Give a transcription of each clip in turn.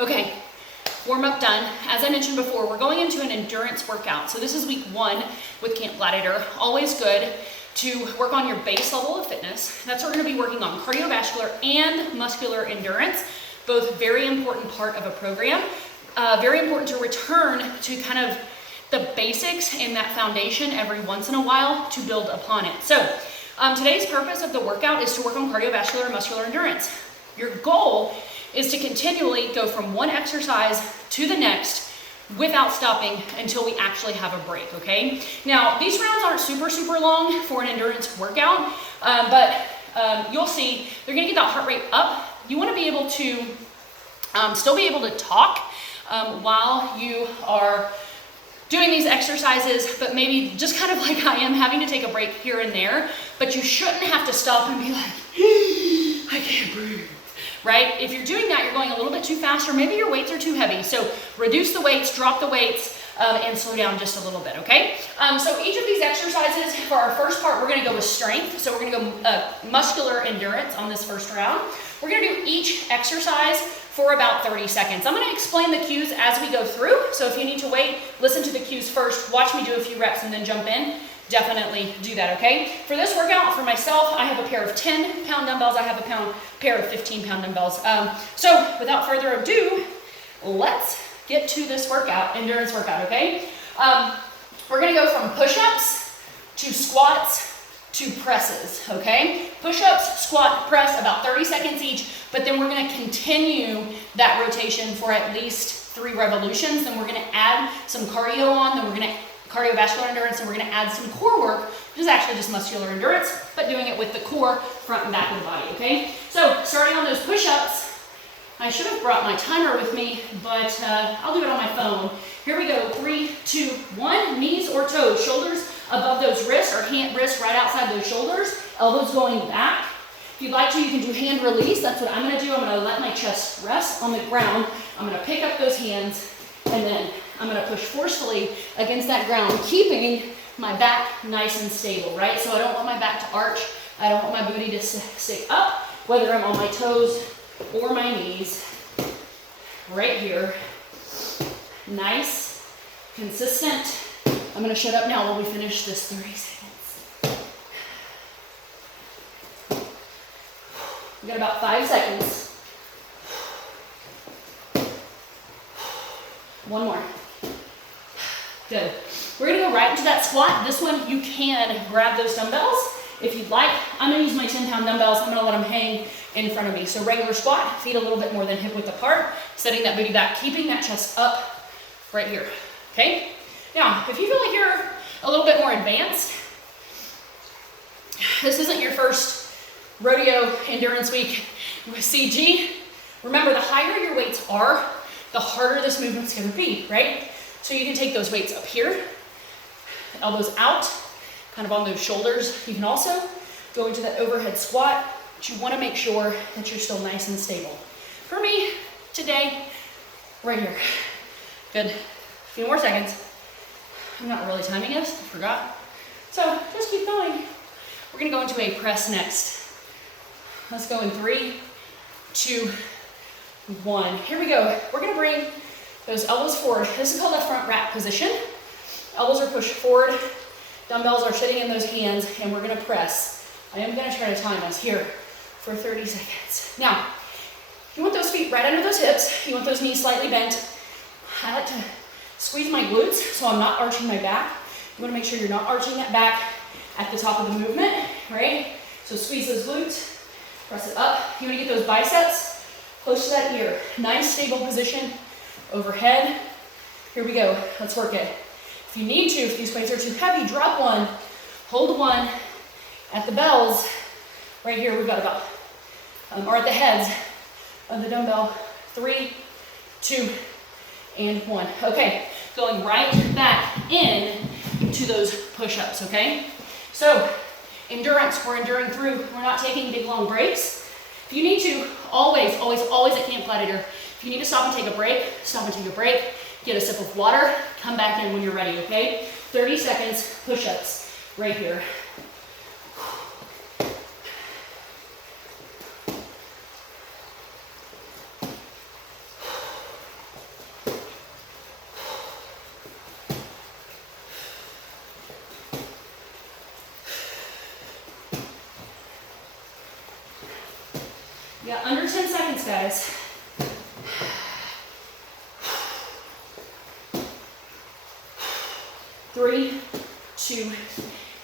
Okay, warm up done. As I mentioned before, we're going into an endurance workout. So this is week 1 with Camp Gladiator. Always good to work on your base level of fitness. That's what we're gonna be working on, cardiovascular and muscular endurance, both very important part of a program. Very important to return to kind of the basics and that foundation every once in a while to build upon it. So today's purpose of the workout is to work on cardiovascular and muscular endurance. Your goal is to continually go from one exercise to the next without stopping until we actually have a break, okay? Now, these rounds aren't super long for an endurance workout, but you'll see they're gonna get that heart rate up. You wanna be able to still be able to talk while you are doing these exercises, but maybe just kind of like I am, having to take a break here and there, but you shouldn't have to stop and be like, I can't breathe. Right? If you're doing that, you're going a little bit too fast, or maybe your weights are too heavy. So reduce the weights, drop the weights, and slow down just a little bit, okay? So each of these exercises, for our first part, we're gonna go with strength. So we're gonna go muscular endurance on this first round. We're gonna do each exercise for about 30 seconds. I'm gonna explain the cues as we go through. So if you need to wait, listen to the cues first, watch me do a few reps and then jump in. Definitely do that, okay? For this workout, for myself, I have a pair of 10-pound dumbbells. I have a pair of 15-pound dumbbells. So without further ado, let's get to this workout, endurance workout, okay? We're gonna go from push-ups to squats to presses, okay? Push-ups, squat, press, about 30 seconds each, but then we're gonna continue that rotation for at least 3 revolutions. Then we're gonna add some cardio on, then we're gonna cardiovascular endurance, and we're gonna add some core work, which is actually just muscular endurance, but doing it with the core, front and back of the body, okay? So starting on those push-ups, I should have brought my timer with me, but I'll do it on my phone. Here we go, 3, 2, 1, knees or toes, shoulders above those wrists, or wrists right outside those shoulders, elbows going back. If you'd like to, you can do hand release. That's what I'm gonna do. I'm gonna let my chest rest on the ground. I'm gonna pick up those hands, and then I'm gonna push forcefully against that ground, keeping my back nice and stable, right? So I don't want my back to arch. I don't want my booty to stick up, whether I'm on my toes or my knees. Right here. Nice, consistent. I'm gonna shut up now while we finish this 30 seconds. We got about 5 seconds. One more. Good. We're gonna go right into that squat. This one, you can grab those dumbbells if you'd like. I'm gonna use my 10-pound dumbbells. I'm gonna let them hang in front of me. So regular squat, feet a little bit more than hip width apart, setting that booty back, keeping that chest up right here, okay? Now, if you feel like you're a little bit more advanced, this isn't your first rodeo endurance week with CG. Remember, the higher your weights are, the harder this movement's gonna be, right? So you can take those weights up here, elbows out, kind of on those shoulders. You can also go into that overhead squat, but you wanna make sure that you're still nice and stable. For me, today, right here. Good. A few more seconds. I'm not really timing it, I forgot. So just keep going. We're gonna go into a press next. Let's go in 3, 2, 1. Here we go. We're gonna bring those elbows forward. This is called a front rack position. Elbows are pushed forward. Dumbbells are sitting in those hands, and we're gonna press. I am gonna try to time us here for 30 seconds. Now, you want those feet right under those hips. You want those knees slightly bent. I like to squeeze my glutes so I'm not arching my back. You wanna make sure you're not arching that back at the top of the movement, right? So squeeze those glutes, press it up. You wanna get those biceps close to that ear. Nice, stable position. Overhead. Here we go. Let's work it. If you need to, if these weights are too heavy, drop one, hold one. At the bells, right here, we've got about, or at the heads of the dumbbell. 3, 2, and 1. Okay, going right back in to those push-ups, okay? So, endurance, we're enduring through. We're not taking big, long breaks. If you need to, always at Camp Gladiator, if you need to stop and take a break, stop and take a break. Get a sip of water, come back in when you're ready, okay? 30 seconds, push-ups, right here. guys. 3, 2,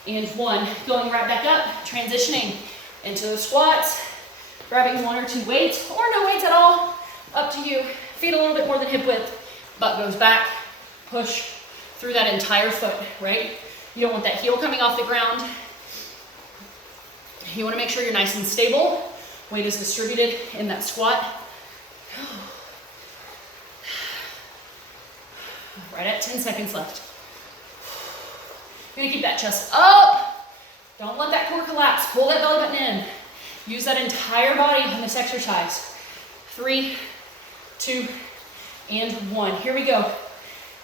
and 1. Going right back up, transitioning into the squats, grabbing 1 or 2 weights, or no weights at all, up to you. Feet a little bit more than hip width, butt goes back, push through that entire foot, right? You don't want that heel coming off the ground. You want to make sure you're nice and stable. Weight is distributed in that squat. Right at 10 seconds left. You're gonna keep that chest up. Don't let that core collapse. Pull that belly button in. Use that entire body in this exercise. 3, 2, and 1. Here we go.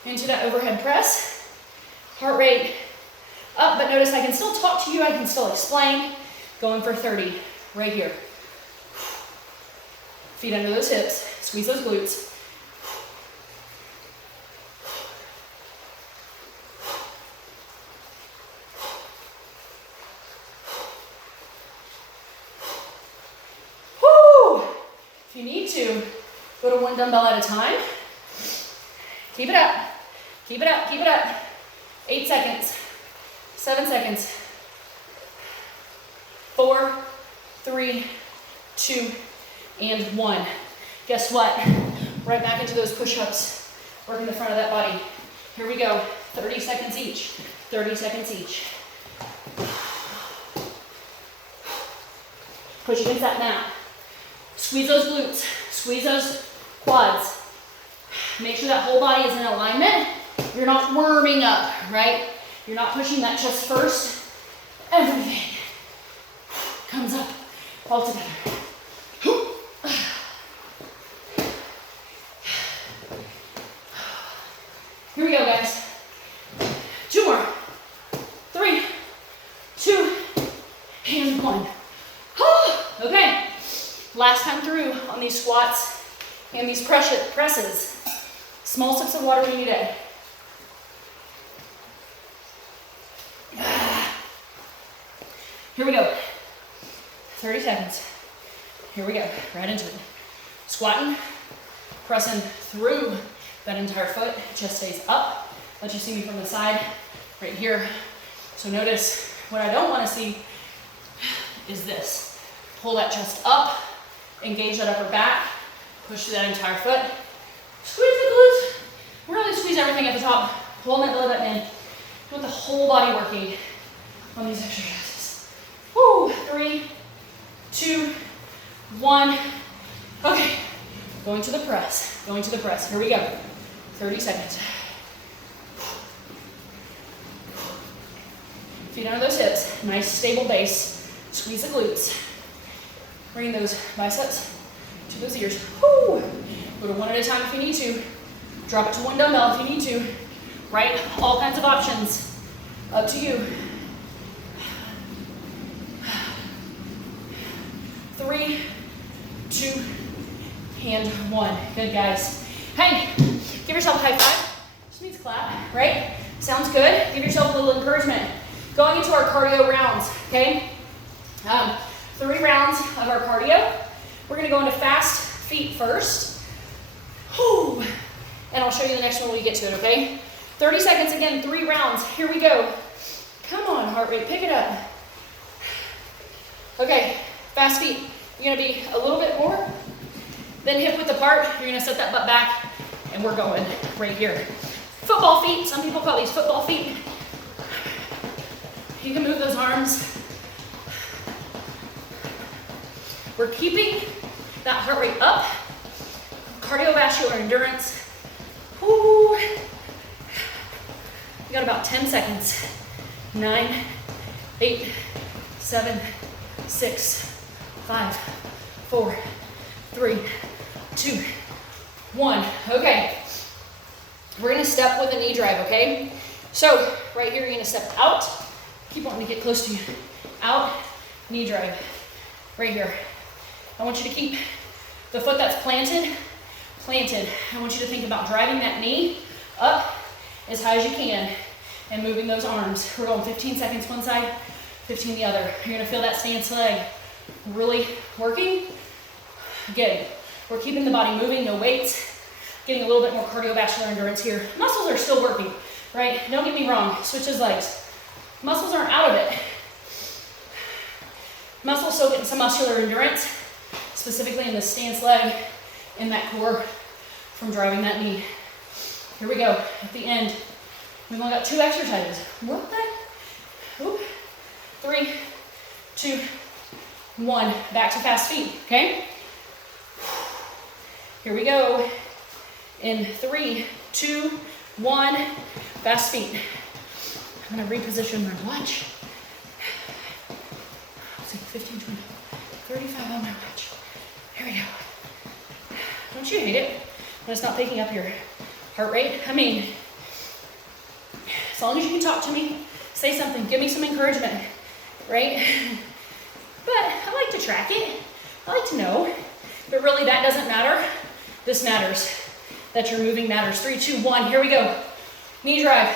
Into that overhead press. Heart rate up, but notice I can still talk to you. I can still explain. Going for 30 right here. Feet under those hips. Squeeze those glutes. If you need to, go to 1 dumbbell at a time. Keep it up. Keep it up. Keep it up. 8 seconds. 7 seconds. 4, 3, 2, and 1. Guess what? Right back into those push-ups. Working the front of that body. Here we go. 30 seconds each. 30 seconds each. Push against that mat. Squeeze those glutes, squeeze those quads. Make sure that whole body is in alignment. You're not warming up, right? You're not pushing that chest first. Everything comes up all together. Here we go, guys. 2 more. 3, 2, and 1. Okay. Last time through on these squats and these presses. Small sips of water when you need it. Here we go. 30 seconds. Here we go. Right into it. Squatting, pressing through that entire foot. Chest stays up. Let you see me from the side right here. So notice what I don't want to see is this. Pull that chest up. Engage that upper back, push through that entire foot. Squeeze the glutes. Really squeeze everything at the top. Pull that belly button in. You want the whole body working on these exercises. Woo! 3, 2, 1. Okay. Going to the press. Going to the press. Here we go. 30 seconds. Feet under those hips. Nice stable base. Squeeze the glutes. Bring those biceps to those ears. Woo! Go to 1 at a time if you need to. Drop it to 1 dumbbell if you need to. Right? All kinds of options. Up to you. 3, 2, and 1. Good, guys. Hey, give yourself a high five. Just means clap, right? Sounds good. Give yourself a little encouragement. Going into our cardio rounds, okay? 3 rounds of our cardio. We're gonna go into fast feet first. Whew. And I'll show you the next one when we get to it, okay? 30 seconds again, 3 rounds. Here we go. Come on, heart rate, pick it up. Okay, fast feet. You're gonna be a little bit more than hip width apart. You're gonna set that butt back, and we're going right here. Football feet, some people call these football feet. You can move those arms. We're keeping that heart rate up. Cardiovascular endurance. Woo. You got about 10 seconds. 9, 8, 7, 6, 5, 4, 3, 2, 1. Okay. We're gonna step with a knee drive, okay? So right here, you're gonna step out. Keep wanting to get close to you. Out, knee drive. Right here. I want you to keep the foot that's planted. I want you to think about driving that knee up as high as you can and moving those arms. We're going 15 seconds one side, 15 the other. You're gonna feel that stance leg really working. Good. We're keeping the body moving, no weights, getting a little bit more cardiovascular endurance here. Muscles are still working, right? Don't get me wrong, switches legs. Muscles aren't out of it. Muscles still getting some muscular endurance, specifically in the stance leg, in that core from driving that knee. Here we go, at the end. We've only got 2 exercises. What the? Oop. 3, 2, 1. Back to fast feet, okay? Here we go. In 3, 2, 1. Fast feet. I'm gonna reposition my watch. Let's see, 15, 20, 35 on my watch. Here we go. Don't you hate it when it's not picking up your heart rate? I mean, as long as you can talk to me, say something, give me some encouragement, right? But I like to track it. I like to know. But really, that doesn't matter. This matters. That you're moving matters. 3, 2, 1. Here we go. Knee drive.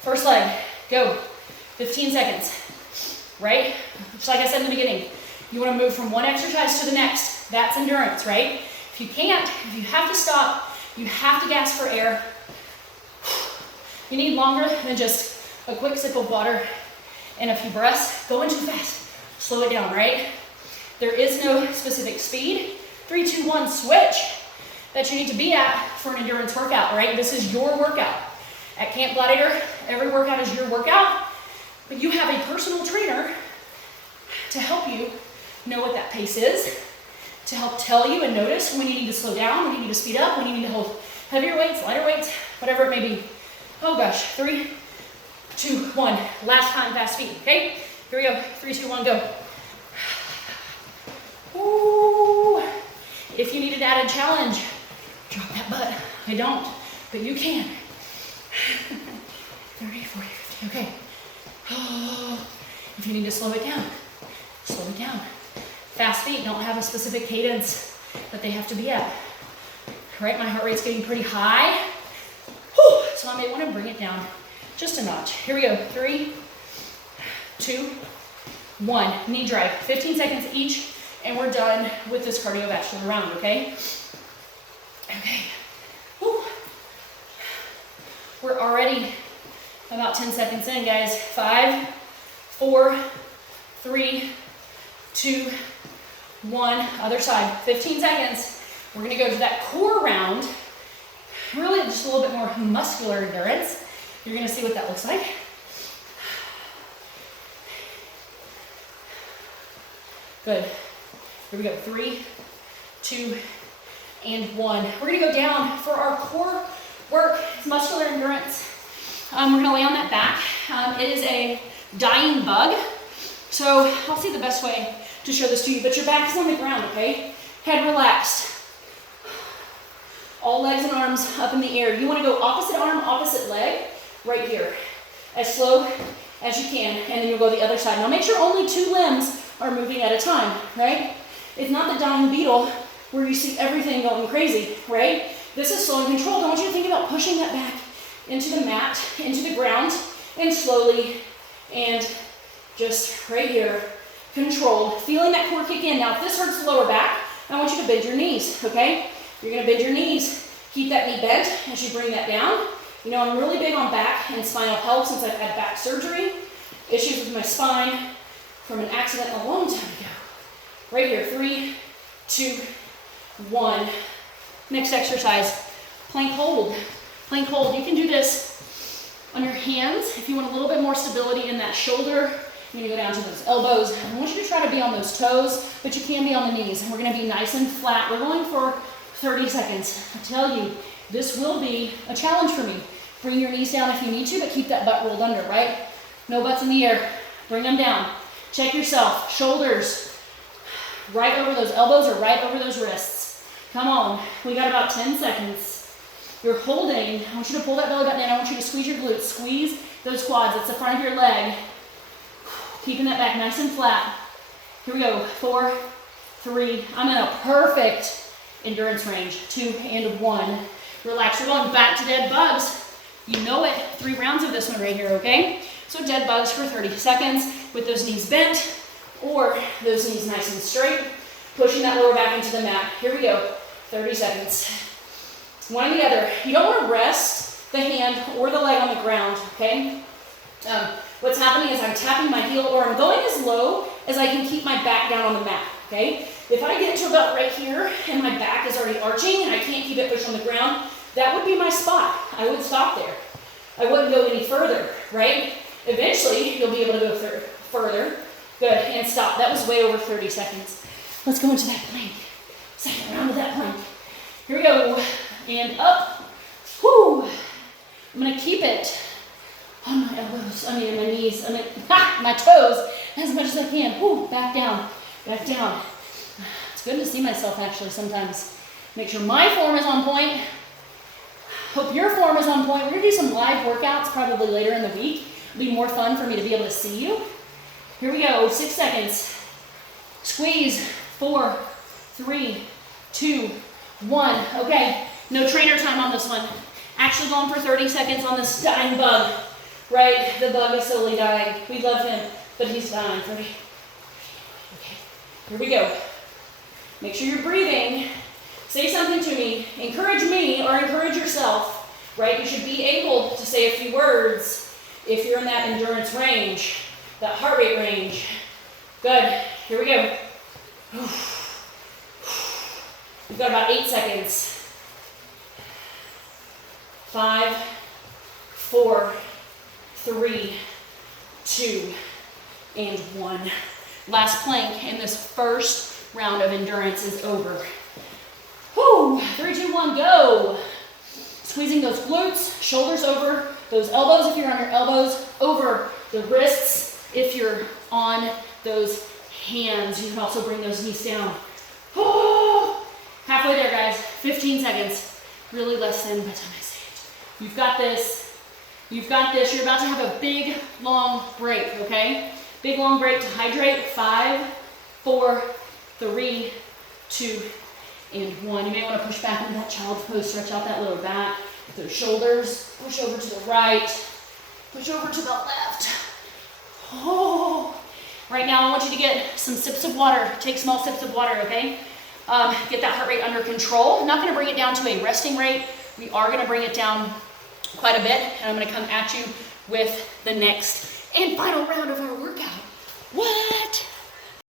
First leg. Go. 15 seconds. Right? Just like I said in the beginning, you want to move from one exercise to the next. That's endurance, right? If you can't, if you have to stop, you have to gasp for air. You need longer than just a quick sip of water and a few breaths. Going too fast. Slow it down, right? There is no specific speed. 3, 2, 1, switch that you need to be at for an endurance workout, right? This is your workout. At Camp Gladiator, every workout is your workout, but you have a personal trainer to help you know what that pace is, to help tell you and notice when you need to slow down, when you need to speed up, when you need to hold heavier weights, lighter weights, whatever it may be. Oh gosh, 3, 2, 1. Last time, fast feet, okay? Here we go, 3, 2, 1, go. Ooh. If you need an added challenge, drop that butt. I don't, but you can. 30, 40, 50, okay. Oh. If you need to slow it down, slow it down. Fast feet don't have a specific cadence that they have to be at. Right, my heart rate's getting pretty high. Whew. So I may want to bring it down just a notch. Here we go, 3, 2, 1. Knee drive, 15 seconds each, and we're done with this cardiovascular round, okay? Okay. Whew. We're already about 10 seconds in, guys. 5, 4, 3, 2, 1. Other side, 15 seconds. We're gonna go to that core round. Really just a little bit more muscular endurance. You're gonna see what that looks like. Good. Here we go. 3, 2, and 1. We're gonna go down for our core work. It's muscular endurance. We're gonna lay on that back. It is a dying bug. So I'll see the best way to show this to you, but your back is on the ground, okay? Head relaxed. All legs and arms up in the air. You wanna go opposite arm, opposite leg, right here. As slow as you can, and then you'll go the other side. Now make sure only 2 limbs are moving at a time, right? It's not the dying beetle where you see everything going crazy, right? This is slow and controlled. I want you to think about pushing that back into the mat, into the ground, and slowly, and just right here, controlled. Feeling that core kick in. Now, if this hurts the lower back, I want you to bend your knees, okay? You're gonna bend your knees. Keep that knee bent as you bring that down. You know, I'm really big on back and spinal health since I've had back surgery, issues with my spine from an accident a long time ago. Right here, 3, 2, 1. Next exercise, plank hold. Plank hold, you can do this on your hands if you want a little bit more stability in that shoulder. You're gonna go down to those elbows. I want you to try to be on those toes, but you can be on the knees. And we're gonna be nice and flat. We're going for 30 seconds. I tell you, this will be a challenge for me. Bring your knees down if you need to, but keep that butt rolled under, right? No butts in the air. Bring them down. Check yourself. Shoulders right over those elbows or right over those wrists. Come on. We got about 10 seconds. You're holding. I want you to pull that belly button in. I want you to squeeze your glutes. Squeeze those quads. That's the front of your leg. Keeping that back nice and flat. Here we go. 4, 3. I'm in a perfect endurance range. 2 and 1. Relax. We're going back to dead bugs. You know it. 3 rounds of this one right here, okay? So dead bugs for 30 seconds with those knees bent or those knees nice and straight. Pushing that lower back into the mat. Here we go. 30 seconds. One or the other. You don't want to rest the hand or the leg on the ground, okay? What's happening is I'm tapping my heel, or I'm going as low as I can keep my back down on the mat, okay? If I get to about right here and my back is already arching and I can't keep it pushed on the ground, that would be my spot. I would stop there. I wouldn't go any further, right? Eventually, you'll be able to go further. Good, and stop. That was way over 30 seconds. Let's go into that plank. Second round of that plank. Here we go. And up. Whoo. I'm going to keep it on my elbows, my knees, my toes as much as I can. Whoo, back down, back down. It's good to see myself actually sometimes. Make sure my form is on point. Hope your form is on point. We're gonna do some live workouts probably later in the week. It'll be more fun for me to be able to see you. Here we go, 6 seconds. Squeeze, 4, 3, 2, 1. Okay, no trainer time on this one. Actually going for 30 seconds on this dying bug. Right, the bug is slowly dying. We love him, but he's dying. 30. Okay, here we go. Make sure you're breathing. Say something to me. Encourage me or encourage yourself, right? You should be able to say a few words if you're in that endurance range, that heart rate range. Good, here we go. We've got about 8 seconds. 5, 4, 3, 2, and 1. Last plank in this first round of endurance is over. Whoo, 3, 2, 1, go. Squeezing those glutes, shoulders over those elbows if you're on your elbows, over the wrists if you're on those hands. You can also bring those knees down. Oh, halfway there, guys. 15 seconds. Really less than by the time I say it. You've got this. You've got this. You're about to have a big, long break, okay? Big, long break to hydrate. 5, 4, 3, 2, and 1. You may want to push back into that child's pose. Stretch out that lower back. Those shoulders. Push over to the right. Push over to the left. Oh. Right now, I want you to get some sips of water. Take small sips of water, okay? Get that heart rate under control. I'm not going to bring it down to a resting rate. We are going to bring it down quite a bit, and I'm going to come at you with the next and final round of our workout. What?